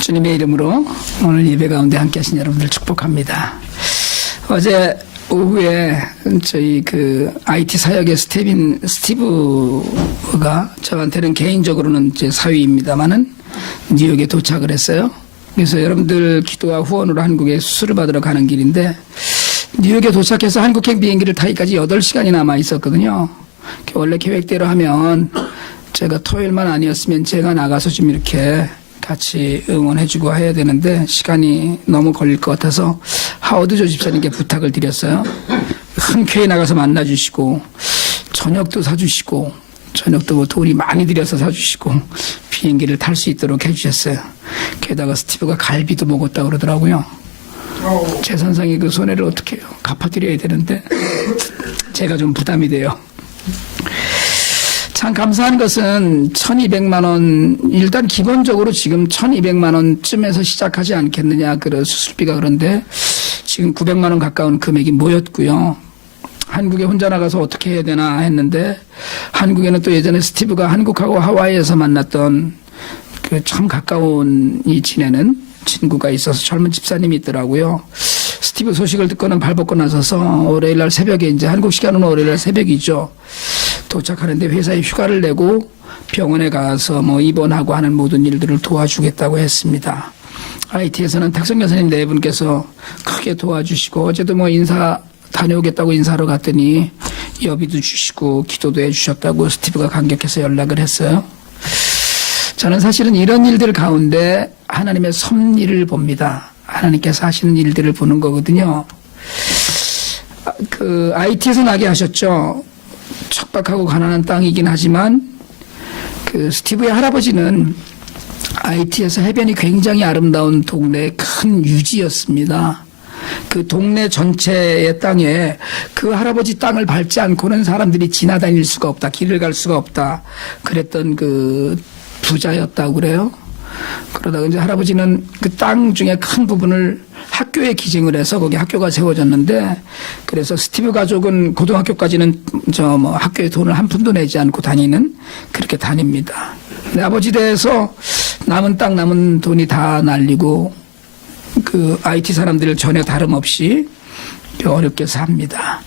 주님의 이름으로 오늘 예배 가운데 함께 하신 여러분들 축복합니다. 어제 오후에 저희 IT 사역의 스티브가 저한테는 개인적으로는 제 사위입니다만은 뉴욕에 도착을 했어요. 그래서 여러분들 기도와 후원으로 한국에 수술을 받으러 가는 길인데 뉴욕에 도착해서 한국행 비행기를 타기까지 8시간이 남아 있었거든요. 원래 계획대로 하면 제가 토요일만 아니었으면 제가 나가서 좀 이렇게 같이 응원해주고 해야 되는데 시간이 너무 걸릴 것 같아서 하워드 조 집사님께 부탁을 드렸어요. 흔쾌히 나가서 만나주시고 저녁도 사주시고 저녁도 뭐 돈이 많이 들여서 사주시고 비행기를 탈 수 있도록 해주셨어요. 게다가 스티브가 갈비도 먹었다고 그러더라고요. 재산상의 그 손해를 어떻게 해요? 갚아드려야 되는데 제가 좀 부담이 돼요. 참 감사한 것은 1200만 원, 일단 기본적으로 지금 1200만 원쯤에서 시작하지 않겠느냐, 수술비가. 그런데 지금 900만 원 가까운 금액이 모였고요. 한국에 혼자 나가서 어떻게 해야 되나 했는데 한국에는 또 예전에 스티브가 한국하고 하와이에서 만났던 참 가까운 이 지내는 친구가 있어서 젊은 집사님이 있더라고요. 스티브 소식을 듣고는 발벗고 나서서 월요일날 새벽에, 이제 한국 시간으로 월요일날 새벽이죠. 도착하는데 회사에 휴가를 내고 병원에 가서 입원하고 하는 모든 일들을 도와주겠다고 했습니다. IT에서는 택성 여사님 네 분께서 크게 도와주시고 어제도 인사 다녀오겠다고 인사하러 갔더니 여비도 주시고 기도도 해주셨다고 스티브가 감격해서 연락을 했어요. 저는 사실은 이런 일들 가운데 하나님의 섭리를 봅니다. 하나님께서 하시는 일들을 보는 거거든요. IT에서 나게 하셨죠. 척박하고 가난한 땅이긴 하지만 스티브의 할아버지는 IT에서 해변이 굉장히 아름다운 동네의 큰 유지였습니다. 그 동네 전체의 땅에 그 할아버지 땅을 밟지 않고는 사람들이 지나다닐 수가 없다, 길을 갈 수가 없다, 그랬던 부자였다고 그래요. 그러다가 이제 할아버지는 그 땅 중에 큰 부분을 학교에 기증을 해서 거기 학교가 세워졌는데, 그래서 스티브 가족은 고등학교까지는 학교에 돈을 한 푼도 내지 않고 다니는, 그렇게 다닙니다. 근데 아버지 대에서 남은 땅 남은 돈이 다 날리고 IT 사람들 전혀 다름없이 어렵게 삽니다.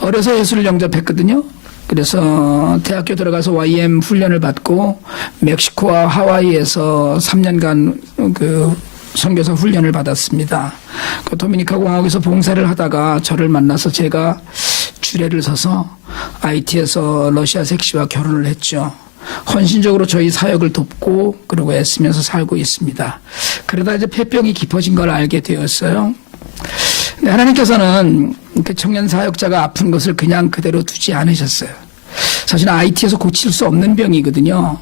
어려서 예수를 영접했거든요. 그래서 대학교 들어가서 YM 훈련을 받고 멕시코와 하와이에서 3년간 선교사 훈련을 받았습니다. 도미니카 공화국에서 봉사를 하다가 저를 만나서 제가 주례를 서서 IT에서 러시아 색시와 결혼을 했죠. 헌신적으로 저희 사역을 돕고 그러고 애쓰면서 살고 있습니다. 그러다 이제 폐병이 깊어진 걸 알게 되었어요. 근데 하나님께서는 청년 사역자가 아픈 것을 그냥 그대로 두지 않으셨어요. 사실은 IT에서 고칠 수 없는 병이거든요.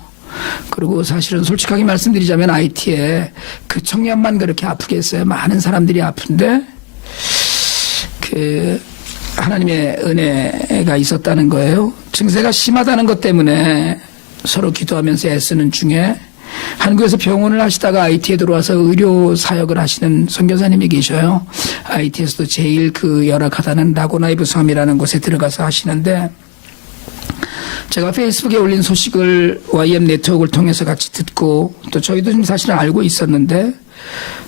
그리고 사실은 솔직하게 말씀드리자면 IT에 그 청년만 그렇게 아프게 했어요. 많은 사람들이 아픈데 하나님의 은혜가 있었다는 거예요. 증세가 심하다는 것 때문에 서로 기도하면서 애쓰는 중에 한국에서 병원을 하시다가 IT에 들어와서 의료 사역을 하시는 선교사님이 계셔요. IT에서도 제일 열악하다는 라고나이브 섬이라는 곳에 들어가서 하시는데, 제가 페이스북에 올린 소식을 YM 네트워크를 통해서 같이 듣고, 또 저희도 좀 사실은 알고 있었는데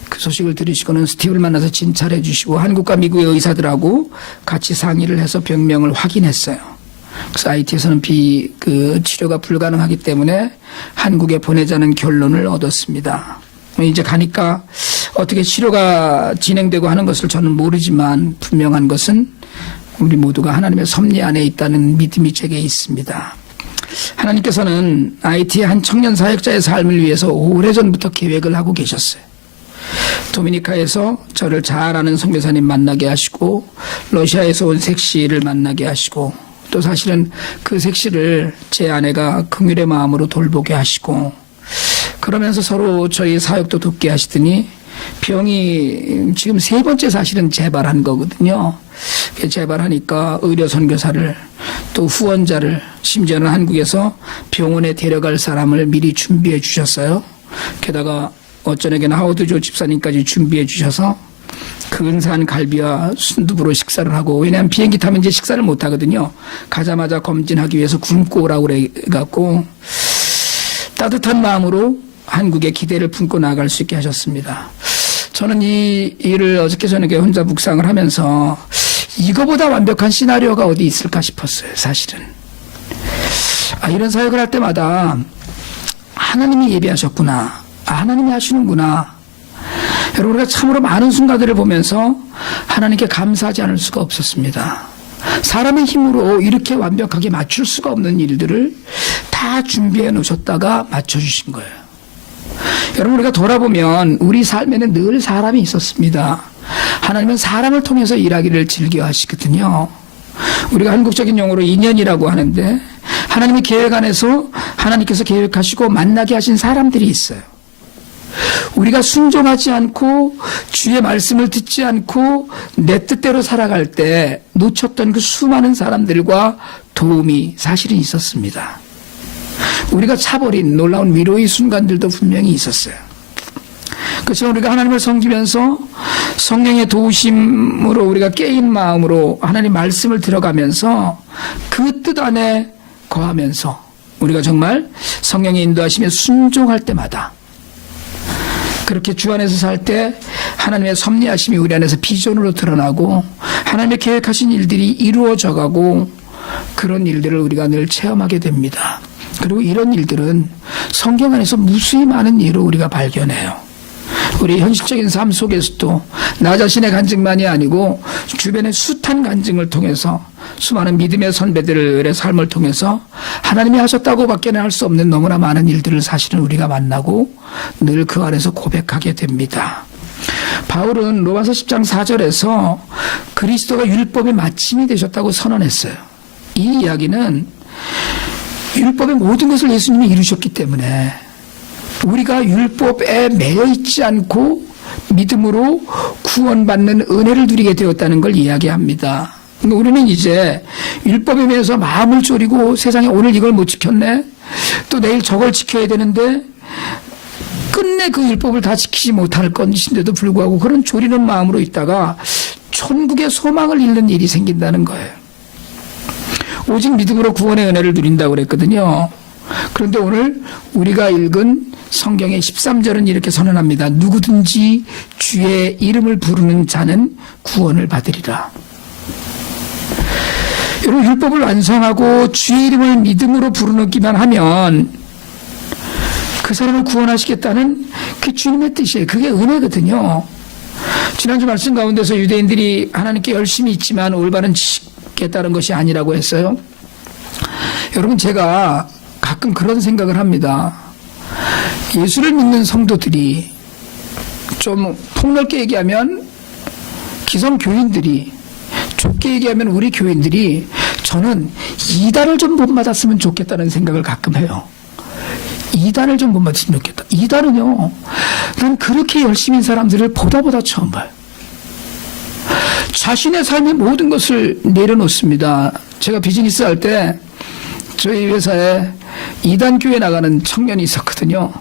그 소식을 들으시고는 스티브를 만나서 진찰해 주시고 한국과 미국의 의사들하고 같이 상의를 해서 병명을 확인했어요. 그래서 IT에서는 치료가 불가능하기 때문에 한국에 보내자는 결론을 얻었습니다. 이제 가니까 어떻게 치료가 진행되고 하는 것을 저는 모르지만 분명한 것은 우리 모두가 하나님의 섭리 안에 있다는 믿음이 제게 있습니다. 하나님께서는 IT의 한 청년 사역자의 삶을 위해서 오래전부터 계획을 하고 계셨어요. 도미니카에서 저를 잘 아는 선교사님 만나게 하시고 러시아에서 온 색시를 만나게 하시고 또 사실은 그 색시를 제 아내가 긍휼의 마음으로 돌보게 하시고 그러면서 서로 저희 사역도 돕게 하시더니 병이 지금 3번째 사실은 재발한 거거든요. 재발하니까 의료 선교사를 또 후원자를 심지어는 한국에서 병원에 데려갈 사람을 미리 준비해 주셨어요. 게다가 어쩌내게나 하워드 조 집사님까지 준비해 주셔서 근사한 갈비와 순두부로 식사를 하고, 왜냐하면 비행기 타면 이제 식사를 못 하거든요. 가자마자 검진하기 위해서 굶고 오라고 그래갖고 따뜻한 마음으로 한국에 기대를 품고 나아갈 수 있게 하셨습니다. 저는 이 일을 어저께 저녁에 혼자 묵상을 하면서 이거보다 완벽한 시나리오가 어디 있을까 싶었어요. 사실은 이런 사역을 할 때마다 하나님이 예비하셨구나, 하나님이 하시는구나. 여러분, 우리가 참으로 많은 순간들을 보면서 하나님께 감사하지 않을 수가 없었습니다. 사람의 힘으로 이렇게 완벽하게 맞출 수가 없는 일들을 다 준비해 놓으셨다가 맞춰주신 거예요. 여러분, 우리가 돌아보면 우리 삶에는 늘 사람이 있었습니다. 하나님은 사람을 통해서 일하기를 즐겨 하시거든요. 우리가 한국적인 용어로 인연이라고 하는데, 하나님의 계획 안에서 하나님께서 계획하시고 만나게 하신 사람들이 있어요. 우리가 순종하지 않고 주의 말씀을 듣지 않고 내 뜻대로 살아갈 때 놓쳤던 그 수많은 사람들과 도움이 사실은 있었습니다. 우리가 차버린 놀라운 위로의 순간들도 분명히 있었어요. 그렇지만 우리가 하나님을 섬기면서 성령의 도우심으로 우리가 깨인 마음으로 하나님 말씀을 들어가면서 그 뜻 안에 거하면서 우리가 정말 성령의 인도하심에 순종할 때마다, 그렇게 주 안에서 살 때 하나님의 섭리하심이 우리 안에서 비전으로 드러나고 하나님의 계획하신 일들이 이루어져 가고, 그런 일들을 우리가 늘 체험하게 됩니다. 그리고 이런 일들은 성경 안에서 무수히 많은 예로 우리가 발견해요. 우리 현실적인 삶 속에서도 나 자신의 간증만이 아니고 주변의 숱한 간증을 통해서, 수많은 믿음의 선배들의 삶을 통해서 하나님이 하셨다고 밖에는 할 수 없는 너무나 많은 일들을 사실은 우리가 만나고 늘 그 안에서 고백하게 됩니다. 바울은 로마서 10장 4절에서 그리스도가 율법의 마침이 되셨다고 선언했어요. 이 이야기는 율법의 모든 것을 예수님이 이루셨기 때문에 우리가 율법에 매여 있지 않고 믿음으로 구원받는 은혜를 누리게 되었다는 걸 이야기합니다. 우리는 이제 율법에 매여서 마음을 졸이고 세상에 오늘 이걸 못 지켰네, 또 내일 저걸 지켜야 되는데 끝내 그 율법을 다 지키지 못할 것인데도 불구하고 그런 졸이는 마음으로 있다가 천국의 소망을 잃는 일이 생긴다는 거예요. 오직 믿음으로 구원의 은혜를 누린다고 그랬거든요. 그런데 오늘 우리가 읽은 성경의 13절은 이렇게 선언합니다. 누구든지 주의 이름을 부르는 자는 구원을 받으리라. 여러분, 율법을 완성하고 주의 이름을 믿음으로 부르기만 하면 그 사람을 구원하시겠다는 그 주님의 뜻이에요. 그게 은혜거든요. 지난주 말씀 가운데서 유대인들이 하나님께 열심히 있지만 올바른 지식에 따른 것이 아니라고 했어요. 여러분, 제가 가끔 그런 생각을 합니다. 예수를 믿는 성도들이, 좀 폭넓게 얘기하면 기성교인들이, 좁게 얘기하면 우리 교인들이, 저는 이단을 좀 본받았으면 좋겠다는 생각을 가끔 해요. 이단을 좀 본받았으면 좋겠다. 이단은요, 난 그렇게 열심인 사람들을 보다 처음 봐요. 자신의 삶의 모든 것을 내려놓습니다. 제가 비즈니스 할 때 저희 회사에 이단 교회 나가는 청년이 있었거든요.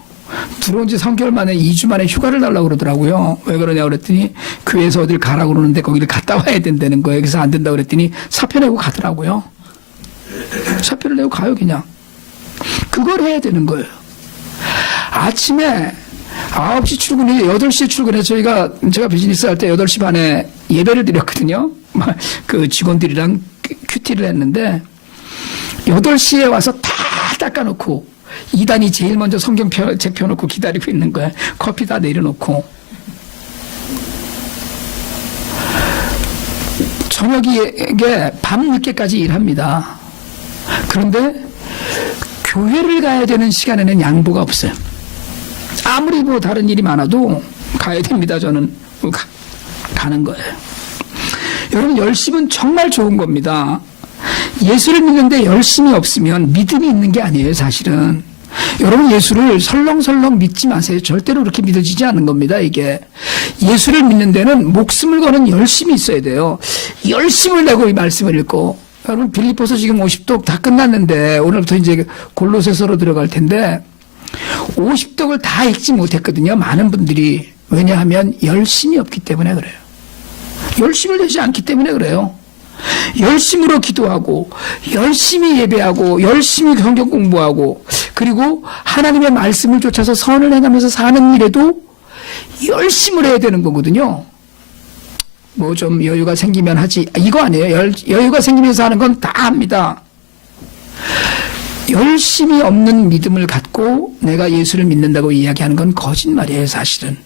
들어온 지 3개월 만에 2주 만에 휴가를 달라고 그러더라고요. 왜 그러냐고 그랬더니 교회에서 어딜 가라고 그러는데 거기를 갔다 와야 된다는 거예요. 그래서 안 된다고 그랬더니 사표 내고 가더라고요. 사표를 내고 가요, 그냥. 그걸 해야 되는 거예요. 아침에 9시 출근이 8시에 출근해서 제가 비즈니스 할 때 8시 반에 예배를 드렸거든요. 그 직원들이랑 큐티를 했는데 8시에 와서 다 닦아놓고 이단이 제일 먼저 성경 책 펴놓고 기다리고 있는 거야. 커피 다 내려놓고. 저녁에 밤 늦게까지 일합니다. 그런데 교회를 가야 되는 시간에는 양보가 없어요. 아무리 뭐 다른 일이 많아도 가야 됩니다. 저는 가는 거예요. 여러분, 열심은 정말 좋은 겁니다. 예수를 믿는데 열심이 없으면 믿음이 있는 게 아니에요, 사실은. 여러분, 예수를 설렁설렁 믿지 마세요. 절대로 그렇게 믿어지지 않는 겁니다, 이게. 예수를 믿는 데는 목숨을 거는 열심이 있어야 돼요. 열심을 내고 이 말씀을 읽고. 여러분, 빌립보서 지금 50독 다 끝났는데 오늘부터 이제 골로새서로 들어갈 텐데 50독을 다 읽지 못했거든요, 많은 분들이. 왜냐하면 열심이 없기 때문에 그래요. 열심을 내지 않기 때문에 그래요. 열심으로 기도하고 열심히 예배하고 열심히 성경 공부하고 그리고 하나님의 말씀을 쫓아서 선을 행하면서 사는 일에도 열심을 해야 되는 거거든요. 뭐 좀 여유가 생기면 하지 이거 아니에요. 여유가 생기면서 하는 건 다 합니다. 열심히 없는 믿음을 갖고 내가 예수를 믿는다고 이야기하는 건 거짓말이에요. 사실은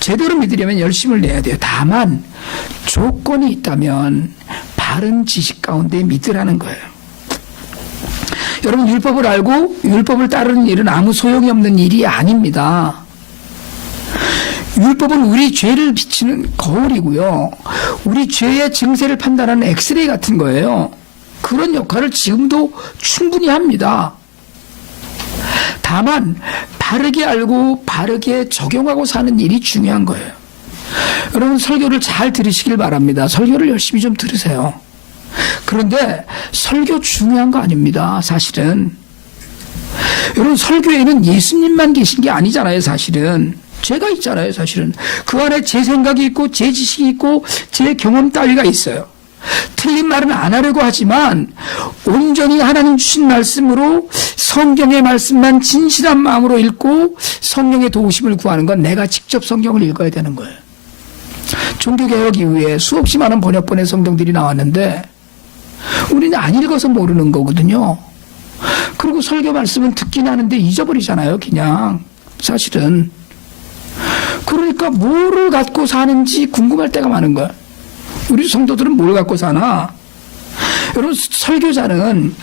제대로 믿으려면 열심을 내야 돼요. 다만 조건이 있다면 바른 지식 가운데 믿으라는 거예요. 여러분, 율법을 알고 율법을 따르는 일은 아무 소용이 없는 일이 아닙니다. 율법은 우리 죄를 비치는 거울이고요, 우리 죄의 증세를 판단하는 엑스레이 같은 거예요. 그런 역할을 지금도 충분히 합니다. 다만 바르게 알고 바르게 적용하고 사는 일이 중요한 거예요. 여러분, 설교를 잘 들으시길 바랍니다. 설교를 열심히 좀 들으세요. 그런데 설교 중요한 거 아닙니다. 사실은 여러분, 설교에는 예수님만 계신 게 아니잖아요. 사실은 제가 있잖아요. 사실은 그 안에 제 생각이 있고 제 지식이 있고 제 경험 따위가 있어요. 틀린 말은 안 하려고 하지만 온전히 하나님 주신 말씀으로 성경의 말씀만 진실한 마음으로 읽고 성령의 도우심을 구하는 건 내가 직접 성경을 읽어야 되는 거예요. 종교개혁 이후에 수없이 많은 번역본의 성경들이 나왔는데 우리는 안 읽어서 모르는 거거든요. 그리고 설교 말씀은 듣긴 하는데 잊어버리잖아요. 그냥 사실은. 그러니까 뭐를 갖고 사는지 궁금할 때가 많은 거야. 우리 성도들은 뭘 갖고 사나? 여러분, 설교자는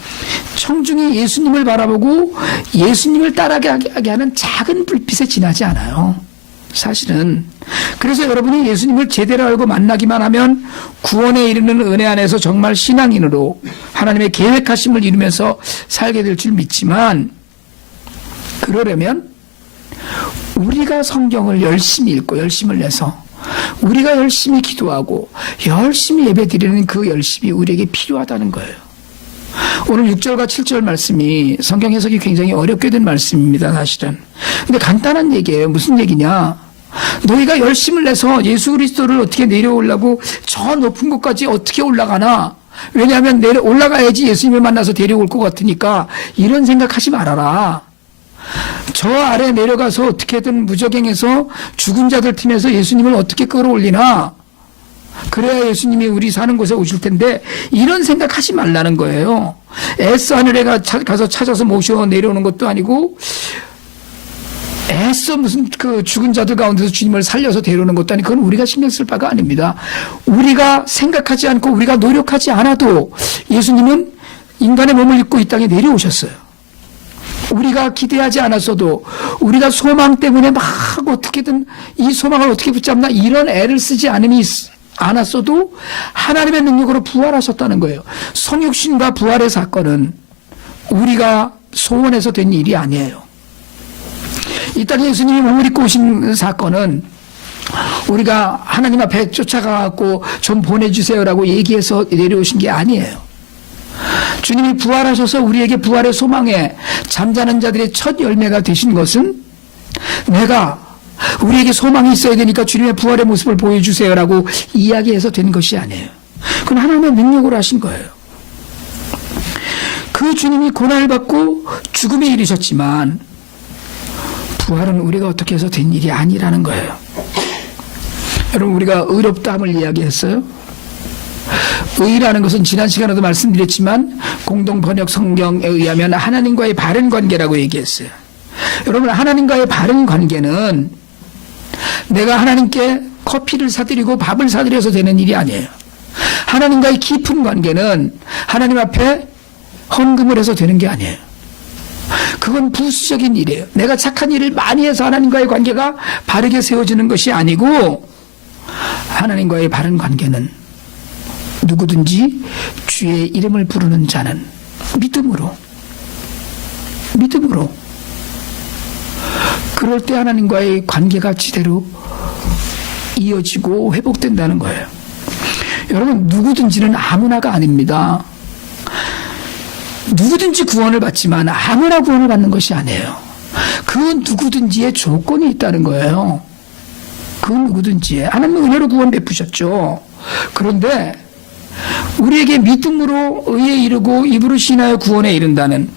청중이 예수님을 바라보고 예수님을 따라가게 하는 작은 불빛에 지나지 않아요. 사실은. 그래서 여러분이 예수님을 제대로 알고 만나기만 하면 구원에 이르는 은혜 안에서 정말 신앙인으로 하나님의 계획하심을 이루면서 살게 될 줄 믿지만, 그러려면 우리가 성경을 열심히 읽고 열심을 내서 우리가 열심히 기도하고 열심히 예배드리는 그 열심이 우리에게 필요하다는 거예요. 오늘 6절과 7절 말씀이 성경 해석이 굉장히 어렵게 된 말씀입니다. 사실은. 근데 간단한 얘기예요. 무슨 얘기냐? 너희가 열심을 내서 예수 그리스도를 어떻게 내려오려고 저 높은 곳까지 어떻게 올라가나? 왜냐하면 올라가야지 예수님을 만나서 데려올 것 같으니까 이런 생각하지 말아라. 저 아래 내려가서 어떻게든 무적행해서 죽은 자들 틈에서 예수님을 어떻게 끌어올리나? 그래야 예수님이 우리 사는 곳에 오실 텐데 이런 생각하지 말라는 거예요. 애써 하늘에 가서 찾아서 모셔 내려오는 것도 아니고 애써 무슨 그 죽은 자들 가운데서 주님을 살려서 데려오는 것도 아니고 그건 우리가 신경 쓸 바가 아닙니다. 우리가 생각하지 않고 우리가 노력하지 않아도 예수님은 인간의 몸을 입고 이 땅에 내려오셨어요. 우리가 기대하지 않았어도 우리가 소망 때문에 막 어떻게든 이 소망을 어떻게 붙잡나 이런 애를 쓰지 않았어도 하나님의 능력으로 부활하셨다는 거예요. 성육신과 부활의 사건은 우리가 소원해서 된 일이 아니에요. 이 땅에 예수님이 몸을 입고 오신 사건은 우리가 하나님 앞에 쫓아가고 좀 보내주세요라고 얘기해서 내려오신 게 아니에요. 주님이 부활하셔서 우리에게 부활의 소망에 잠자는 자들의 첫 열매가 되신 것은 내가 우리에게 소망이 있어야 되니까 주님의 부활의 모습을 보여주세요라고 이야기해서 된 것이 아니에요. 그건 하나님의 능력으로 하신 거예요. 그 주님이 고난을 받고 죽음에 이르셨지만 부활은 우리가 어떻게 해서 된 일이 아니라는 거예요. 여러분, 우리가 의롭다함을 이야기했어요. 의라는 것은 지난 시간에도 말씀드렸지만 공동 번역 성경에 의하면 하나님과의 바른 관계라고 얘기했어요. 여러분, 하나님과의 바른 관계는 내가 하나님께 커피를 사드리고 밥을 사드려서 되는 일이 아니에요. 하나님과의 깊은 관계는 하나님 앞에 헌금을 해서 되는 게 아니에요. 그건 부수적인 일이에요. 내가 착한 일을 많이 해서 하나님과의 관계가 바르게 세워지는 것이 아니고, 하나님과의 바른 관계는 누구든지 주의 이름을 부르는 자는 믿음으로 그럴 때 하나님과의 관계가 지대로 이어지고 회복된다는 거예요. 여러분, 누구든지는 아무나가 아닙니다. 누구든지 구원을 받지만 아무나 구원을 받는 것이 아니에요. 그 누구든지의 조건이 있다는 거예요. 그 누구든지의 하나님은 은혜로 구원 베푸셨죠. 그런데 우리에게 믿음으로 의에 이르고 입으로 신하여 구원에 이른다는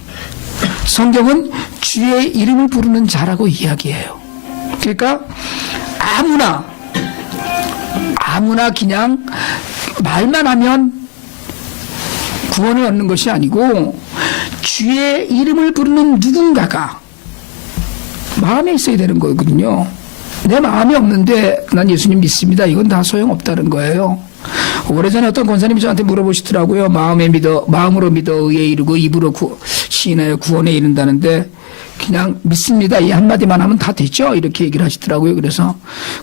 성경은 주의 이름을 부르는 자라고 이야기해요. 그러니까 아무나 그냥 말만 하면 구원을 얻는 것이 아니고 주의 이름을 부르는 누군가가 마음에 있어야 되는 거거든요. 내 마음이 없는데 난 예수님 믿습니다. 이건 다 소용없다는 거예요. 오래전에 어떤 권사님이 저한테 물어보시더라고요. 마음으로 믿어 의에 이르고 입으로 시인하여 구원에 이른다는데 그냥 믿습니다. 이 한마디만 하면 다 되죠? 이렇게 얘기를 하시더라고요. 그래서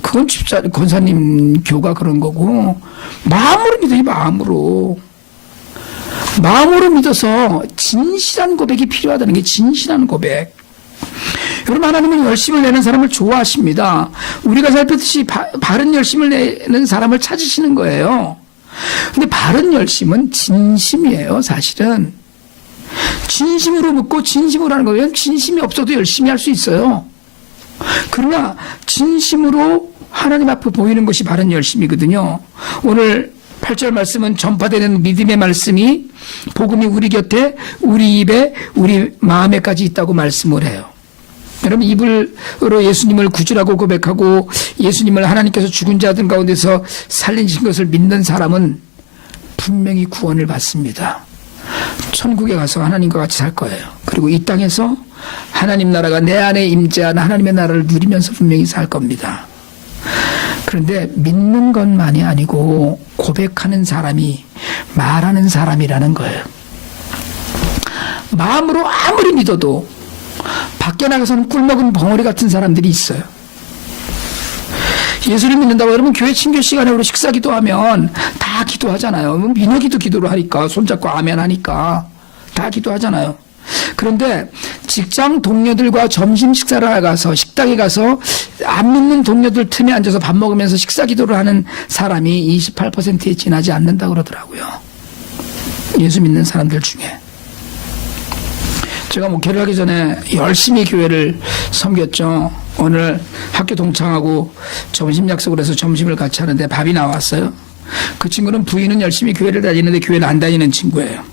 그건 권사님 교가 그런 거고 마음으로 믿어요. 마음으로 믿어서 진실한 고백이 필요하다는 게 진실한 고백. 여러분, 하나님은 열심을 내는 사람을 좋아하십니다. 우리가 살폈듯이 바른 열심을 내는 사람을 찾으시는 거예요. 근데 바른 열심은 진심이에요, 사실은. 진심으로 묻고 진심으로 하는 거예요. 진심이 없어도 열심히 할 수 있어요. 그러나 진심으로 하나님 앞에 보이는 것이 바른 열심이거든요. 오늘 8절 말씀은 전파되는 믿음의 말씀이 복음이 우리 곁에 우리 입에 우리 마음에까지 있다고 말씀을 해요. 여러분, 입으로 예수님을 구주라고 고백하고 예수님을 하나님께서 죽은 자들 가운데서 살리신 것을 믿는 사람은 분명히 구원을 받습니다. 천국에 가서 하나님과 같이 살 거예요. 그리고 이 땅에서 하나님 나라가 내 안에 임재한 하나님의 나라를 누리면서 분명히 살 겁니다. 그런데 믿는 것만이 아니고 고백하는 사람이 말하는 사람이라는 거예요. 마음으로 아무리 믿어도 밖에 나가서는 꿀먹은 벙어리 같은 사람들이 있어요. 예수를 믿는다고 여러분 교회 친교 시간에 우리 식사 기도하면 다 기도하잖아요. 민혁이도 기도를 하니까 손잡고 아멘 하니까 다 기도하잖아요. 그런데 직장 동료들과 점심 식사를 가서 식당에 가서 안 믿는 동료들 틈에 앉아서 밥 먹으면서 식사 기도를 하는 사람이 28%에 지나지 않는다고 그러더라고요. 예수 믿는 사람들 중에. 제가 목회를 하기 전에 열심히 교회를 섬겼죠. 오늘 학교 동창하고 점심 약속을 해서 점심을 같이 하는데 밥이 나왔어요. 그 친구는 부인은 열심히 교회를 다니는데 교회를 안 다니는 친구예요.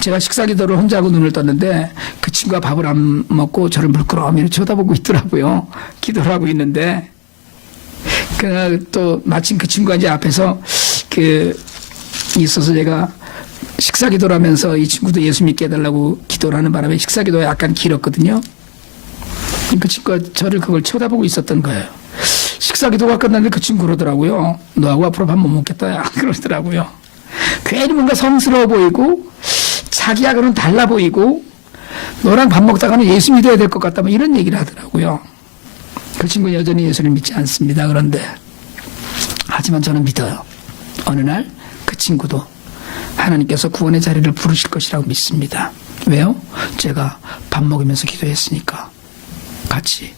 제가 식사 기도를 혼자 하고 눈을 떴는데 그 친구가 밥을 안 먹고 저를 물끄러미 쳐다보고 있더라고요. 기도를 하고 있는데 그날 또 마침 그 친구가 이제 앞에서 있어서 제가 식사 기도를 하면서 이 친구도 예수 믿게 해달라고 기도를 하는 바람에 식사 기도가 약간 길었거든요. 그 친구가 저를 그걸 쳐다보고 있었던 거예요. 식사 기도가 끝났는데 그 친구 그러더라고요. 너하고 앞으로 밥 못 먹겠다. 야. 그러더라고요. 괜히 뭔가 성스러워 보이고 자기하고는 달라 보이고 너랑 밥 먹다가는 예수 믿어야 될 것 같다. 뭐 이런 얘기를 하더라고요. 그 친구는 여전히 예수를 믿지 않습니다. 그런데 하지만 저는 믿어요. 어느 날 그 친구도 하나님께서 구원의 자리를 부르실 것이라고 믿습니다. 왜요? 제가 밥 먹으면서 기도했으니까. 같이.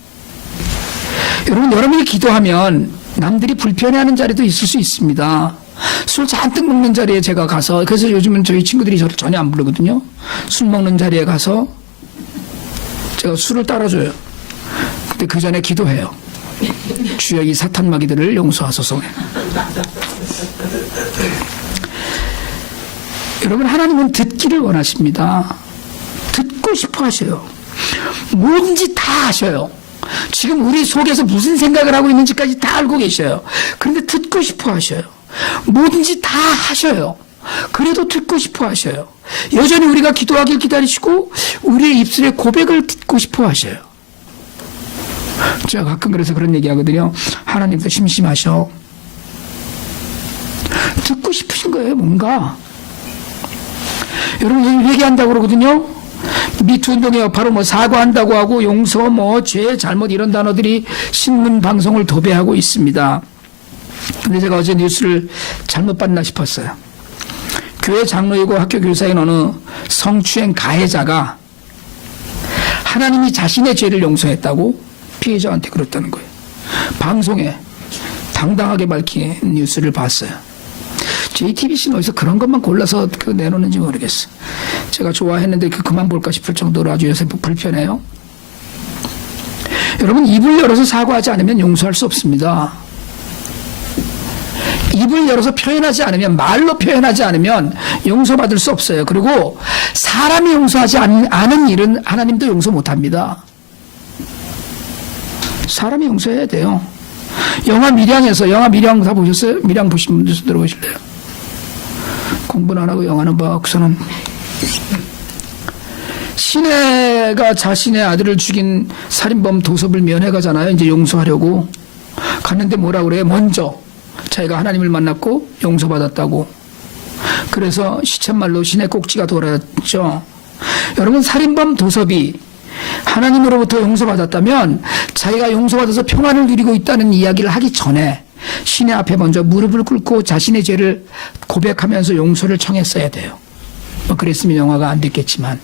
여러분이 기도하면 남들이 불편해하는 자리도 있을 수 있습니다. 술 잔뜩 먹는 자리에 제가 가서, 그래서 요즘은 저희 친구들이 저를 전혀 안 부르거든요. 술 먹는 자리에 가서 제가 술을 따라줘요. 근데 그 전에 기도해요. 주여 이 사탄 마귀들을 용서하소서. 여러분, 하나님은 듣기를 원하십니다. 듣고 싶어 하셔요. 뭐든지 다 하셔요. 지금 우리 속에서 무슨 생각을 하고 있는지까지 다 알고 계셔요. 그런데 듣고 싶어 하셔요. 뭐든지 다 하셔요. 그래도 듣고 싶어 하셔요. 여전히 우리가 기도하길 기다리시고 우리의 입술에 고백을 듣고 싶어 하셔요. 제가 가끔 그래서 그런 얘기 하거든요. 하나님도 심심하셔. 듣고 싶으신 거예요, 뭔가. 여러분, 회개한다고 그러거든요. 미투 운동에 바로 사과한다고 하고 용서, 죄, 잘못 이런 단어들이 신문 방송을 도배하고 있습니다. 근데 제가 어제 뉴스를 잘못 봤나 싶었어요. 교회 장로이고 학교 교사인 어느 성추행 가해자가 하나님이 자신의 죄를 용서했다고 피해자한테 그랬다는 거예요. 방송에 당당하게 밝힌 뉴스를 봤어요. JTBC는 어디서 그런 것만 골라서 내놓는지 모르겠어요. 제가 좋아했는데 그만 볼까 싶을 정도로 아주 요새 불편해요. 여러분, 입을 열어서 사과하지 않으면 용서할 수 없습니다. 입을 열어서 표현하지 않으면, 말로 표현하지 않으면 용서받을 수 없어요. 그리고 사람이 용서하지 않은 일은 하나님도 용서 못합니다. 사람이 용서해야 돼요. 영화 미량 다 보셨어요? 미량 보신 분들 들어보실래요? 공부는 안 하고 영화는 봐. 그서는 시내가 자신의 아들을 죽인 살인범 도섭을 면회 가잖아요. 이제 용서하려고 갔는데 뭐라 그래요? 먼저 자기가 하나님을 만났고 용서받았다고. 그래서 시쳇말로 시내 꼭지가 돌았죠. 여러분, 살인범 도섭이 하나님으로부터 용서받았다면 자기가 용서받아서 평안을 누리고 있다는 이야기를 하기 전에 시내 앞에 먼저 무릎을 꿇고 자신의 죄를 고백하면서 용서를 청했어야 돼요. 뭐 그랬으면 영화가 안 됐겠지만,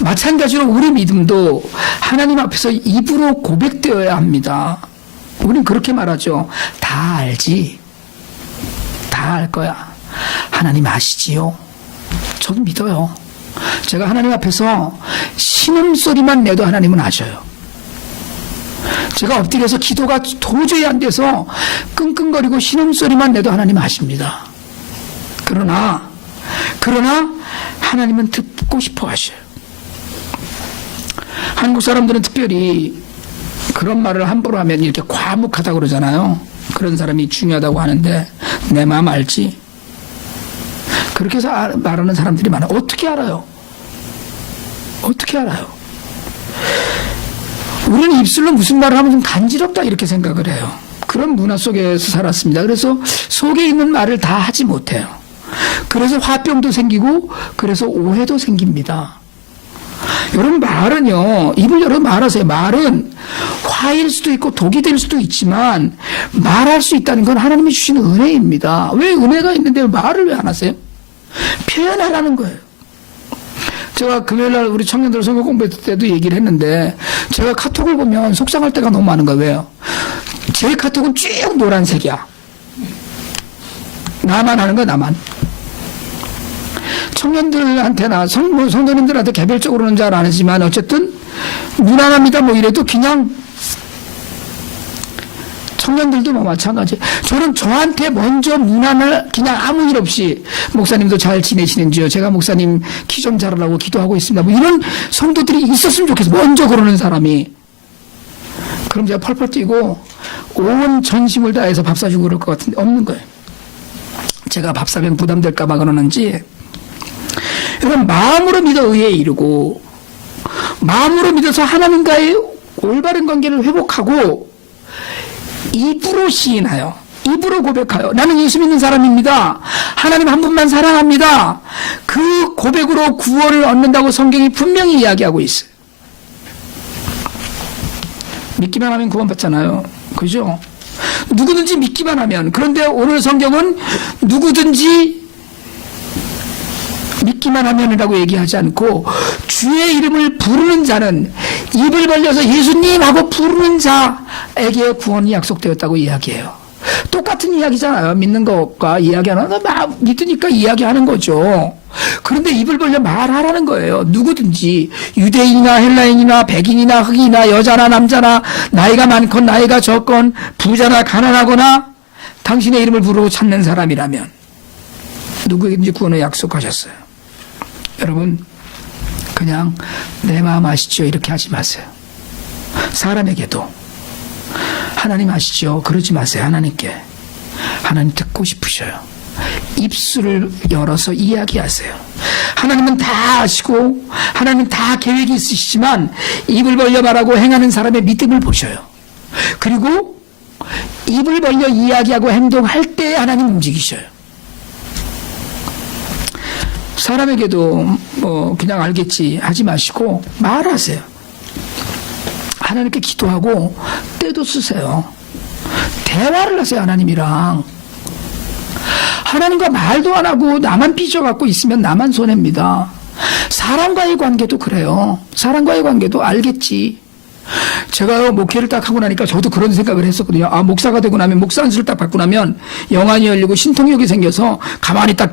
마찬가지로 우리 믿음도 하나님 앞에서 입으로 고백되어야 합니다. 우린 그렇게 말하죠. 다 알지. 다 알 거야. 하나님 아시지요. 저도 믿어요. 제가 하나님 앞에서 신음소리만 내도 하나님은 아셔요. 제가 엎드려서 기도가 도저히 안 돼서 끙끙거리고 신음소리만 내도 하나님 아십니다. 그러나 하나님은 듣고 싶어 하셔요. 한국 사람들은 특별히 그런 말을 함부로 하면 이렇게 과묵하다고 그러잖아요. 그런 사람이 중요하다고 하는데 내 마음 알지? 그렇게 해서 말하는 사람들이 많아요. 어떻게 알아요? 어떻게 알아요? 우리는 입술로 무슨 말을 하면 좀 간지럽다 이렇게 생각을 해요. 그런 문화 속에서 살았습니다. 그래서 속에 있는 말을 다 하지 못해요. 그래서 화병도 생기고 그래서 오해도 생깁니다. 여러분, 말은요, 입을 열어 말하세요. 말은 화일 수도 있고 독이 될 수도 있지만 말할 수 있다는 건 하나님이 주신 은혜입니다. 왜 은혜가 있는데 말을 왜 안 하세요? 표현하라는 거예요. 제가 금요일날 우리 청년들 성경 공부할 때도 얘기를 했는데, 제가 카톡을 보면 속상할 때가 너무 많은 거예요. 왜요? 제 카톡은 쭉 노란색이야. 나만 하는 거야, 나만. 청년들한테나 성도님들한테 개별적으로는 잘 안 하지만 어쨌든 무난합니다 뭐 이래도 그냥 청년들도 뭐 마찬가지. 저는 저한테 먼저 무난을 그냥 아무 일 없이 목사님도 잘 지내시는지요? 제가 목사님 키 좀 잘하라고 기도하고 있습니다. 뭐 이런 성도들이 있었으면 좋겠어. 먼저 그러는 사람이. 그럼 제가 펄펄 뛰고 온 전심을 다해서 밥 사주고 그럴 것 같은데 없는 거예요. 제가 밥 사면 부담될까 봐 그러는지. 여러분, 마음으로 믿어 의에 이르고 마음으로 믿어서 하나님과의 올바른 관계를 회복하고 입으로 시인하여, 입으로 고백하여 나는 예수 믿는 사람입니다. 하나님 한 분만 사랑합니다. 그 고백으로 구원을 얻는다고 성경이 분명히 이야기하고 있어요. 믿기만 하면 구원받잖아요. 그죠? 누구든지 믿기만 하면. 그런데 오늘 성경은 누구든지 믿기만 하면이라고 얘기하지 않고 주의 이름을 부르는 자는, 입을 벌려서 예수님 하고 부르는 자에게 구원이 약속되었다고 이야기해요. 똑같은 이야기잖아요. 믿는 것과 이야기하는 거, 믿으니까 이야기하는 거죠. 그런데 입을 벌려 말하라는 거예요. 누구든지, 유대인이나 헬라인이나 백인이나 흑인이나 여자나 남자나, 나이가 많건 나이가 적건 부자나 가난하거나 당신의 이름을 부르고 찾는 사람이라면 누구에게든지 구원을 약속하셨어요. 여러분, 그냥 내 마음 아시죠? 이렇게 하지 마세요. 사람에게도 하나님 아시죠? 그러지 마세요. 하나님께. 하나님 듣고 싶으셔요. 입술을 열어서 이야기하세요. 하나님은 다 아시고 하나님 다 계획이 있으시지만 입을 벌려 말하고 행하는 사람의 믿음을 보셔요. 그리고 입을 벌려 이야기하고 행동할 때 하나님 움직이셔요. 사람에게도 뭐 그냥 알겠지 하지 마시고 말하세요. 하나님께 기도하고 때도 쓰세요. 대화를 하세요. 하나님이랑. 하나님과 말도 안 하고 나만 삐져갖고 있으면 나만 손해입니다. 사람과의 관계도 그래요. 사람과의 관계도 알겠지. 제가 목회를 딱 하고 나니까 저도 그런 생각을 했었거든요. 아, 목사가 되고 나면, 목사 안수를 딱 받고 나면 영안이 열리고 신통력이 생겨서 가만히 딱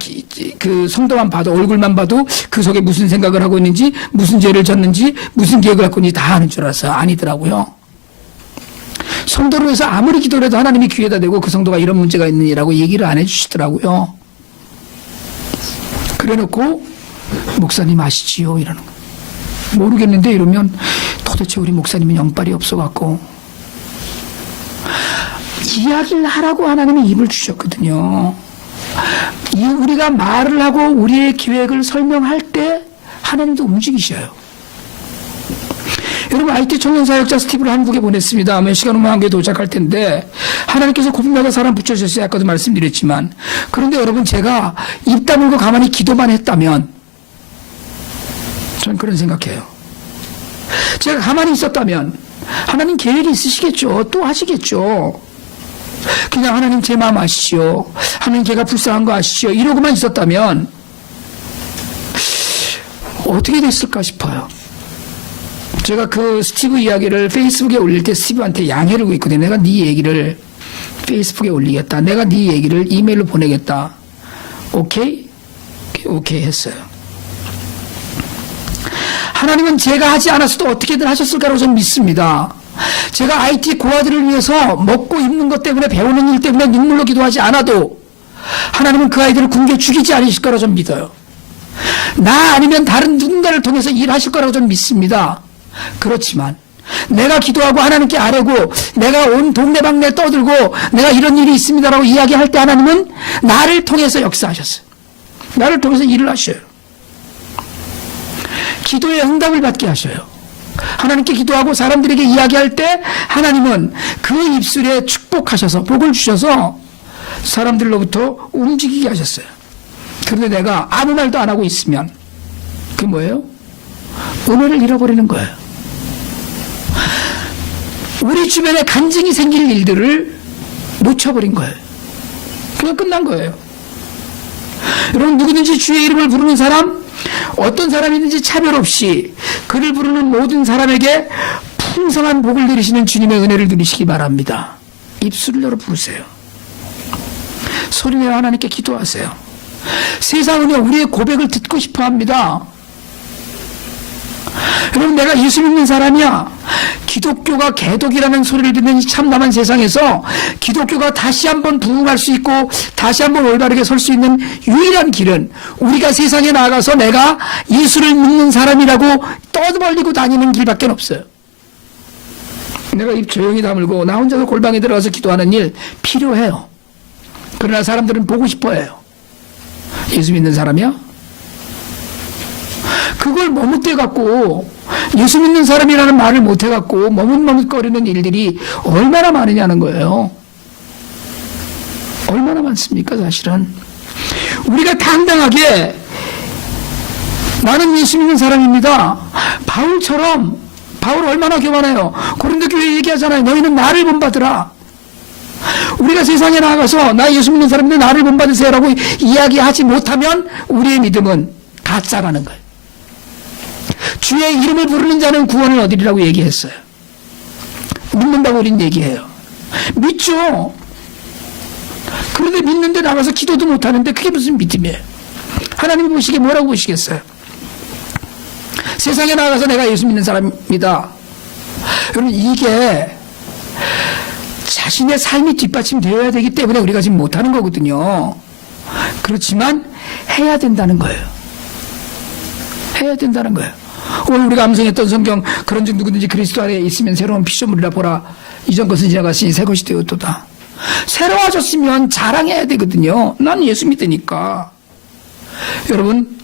그 성도만 봐도, 얼굴만 봐도 그 속에 무슨 생각을 하고 있는지, 무슨 죄를 졌는지, 무슨 계획을 갖고 있는지 다 아는 줄 알았어요. 아니더라고요. 성도를 위해서 아무리 기도를 해도 하나님이 귀에다 대고 그 성도가 이런 문제가 있느냐라고 얘기를 안 해주시더라고요. 그래놓고 목사님 아시지요? 이러는 거예요. 모르겠는데 이러면 도대체 우리 목사님은 영빨이 없어갖고 이야기를 하라고 하나님이 입을 주셨거든요. 우리가 말을 하고 우리의 계획을 설명할 때 하나님도 움직이셔요. 여러분, IT 청년사역자 스티브를 한국에 보냈습니다. 몇 시간 후면 한국에 도착할 텐데 하나님께서 고민하다 사람 붙여주셨어요. 아까도 말씀드렸지만, 그런데 여러분, 제가 입 다물고 가만히 기도만 했다면, 전 그런 생각해요. 제가 가만히 있었다면 하나님 계획이 있으시겠죠. 또 하시겠죠. 그냥 하나님 제 마음 아시죠. 하나님 제가 불쌍한 거 아시죠. 이러고만 있었다면 어떻게 됐을까 싶어요. 제가 그 스티브 이야기를 페이스북에 올릴 때 스티브한테 양해를 구했거든요. 내가 네 얘기를 페이스북에 올리겠다. 내가 네 얘기를 이메일로 보내겠다. 오케이? 오케이 했어요. 하나님은 제가 하지 않았어도 어떻게든 하셨을 거라고 저는 믿습니다. 제가 IT 고아들을 위해서 먹고 입는 것 때문에 배우는 일 때문에 눈물로 기도하지 않아도 하나님은 그 아이들을 굶겨 죽이지 않으실 거라고 저는 믿어요. 나 아니면 다른 누군가를 통해서 일하실 거라고 저는 믿습니다. 그렇지만 내가 기도하고 하나님께 아뢰고 내가 온 동네방네 떠들고 내가 이런 일이 있습니다라고 이야기할 때 하나님은 나를 통해서 역사하셨어요. 나를 통해서 일을 하셔요. 기도의 응답을 받게 하셔요. 하나님께 기도하고 사람들에게 이야기할 때 하나님은 그 입술에 축복하셔서 복을 주셔서 사람들로부터 움직이게 하셨어요. 그런데 내가 아무 말도 안 하고 있으면 그게 뭐예요? 은혜를 잃어버리는 거예요. 우리 주변에 간증이 생길 일들을 놓쳐버린 거예요. 그냥 끝난 거예요. 여러분, 누구든지 주의 이름을 부르는 사람, 어떤 사람이든지 차별 없이 그를 부르는 모든 사람에게 풍성한 복을 내리시는 주님의 은혜를 누리시기 바랍니다. 입술을 열어 부르세요. 소리내어 하나님께 기도하세요. 세상은요, 우리의 고백을 듣고 싶어 합니다. 여러분, 내가 예수 믿는 사람이야. 기독교가 개독이라는 소리를 듣는 이 참담한 세상에서 기독교가 다시 한번 부흥할 수 있고 다시 한번 올바르게 설 수 있는 유일한 길은 우리가 세상에 나가서 내가 예수를 믿는 사람이라고 떠벌리고 다니는 길밖에 없어요. 내가 입 조용히 다물고 나 혼자서 골방에 들어가서 기도하는 일 필요해요. 그러나 사람들은 보고 싶어해요. 예수 믿는 사람이야? 그걸 머뭇대갖고 예수 믿는 사람이라는 말을 못해갖고 머뭇머뭇거리는 일들이 얼마나 많으냐는 거예요. 얼마나 많습니까? 사실은 우리가 당당하게 나는 예수 믿는 사람입니다. 바울처럼, 바울 얼마나 교만해요. 고린도 교회 얘기하잖아요. 너희는 나를 본받으라. 우리가 세상에 나가서 나 예수 믿는 사람인데 나를 본받으세요라고 이야기하지 못하면 우리의 믿음은 가짜라는 거예요. 주의 이름을 부르는 자는 구원을 얻으리라고 얘기했어요. 믿는다고 우린 얘기해요. 믿죠. 그런데 믿는데 나가서 기도도 못하는데 그게 무슨 믿음이에요? 하나님이 보시기에 뭐라고 보시겠어요? 세상에 나가서 내가 예수 믿는 사람입니다. 여러분, 이게 자신의 삶이 뒷받침되어야 되기 때문에 우리가 지금 못하는 거거든요. 그렇지만 해야 된다는 거예요. 해야 된다는 거예요. 오늘 우리가 암송했던 성경, 그런즉 누구든지 그리스도 안에 있으면 새로운 피조물이라 보라. 이전 것은 지나갔으니 새 것이 되었도다. 새로워졌으면 자랑해야 되거든요. 난 예수 믿으니까. 여러분,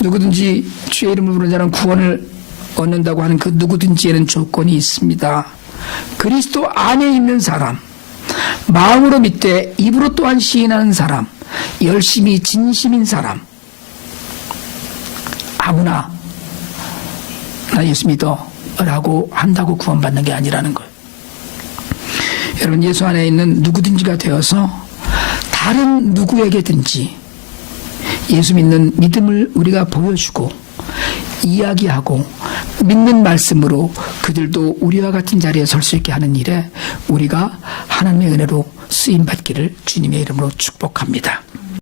누구든지 주의 이름을 부르는 자는 구원을 얻는다고 하는 그 누구든지에는 조건이 있습니다. 그리스도 안에 있는 사람, 마음으로 믿되 입으로 또한 시인하는 사람, 열심히 진심인 사람, 아무나 나 예수 믿어 라고 한다고 구원받는 게 아니라는 거예요. 여러분, 예수 안에 있는 누구든지가 되어서 다른 누구에게든지 예수 믿는 믿음을 우리가 보여주고 이야기하고 믿는 말씀으로 그들도 우리와 같은 자리에 설 수 있게 하는 일에 우리가 하나님의 은혜로 쓰임받기를 주님의 이름으로 축복합니다.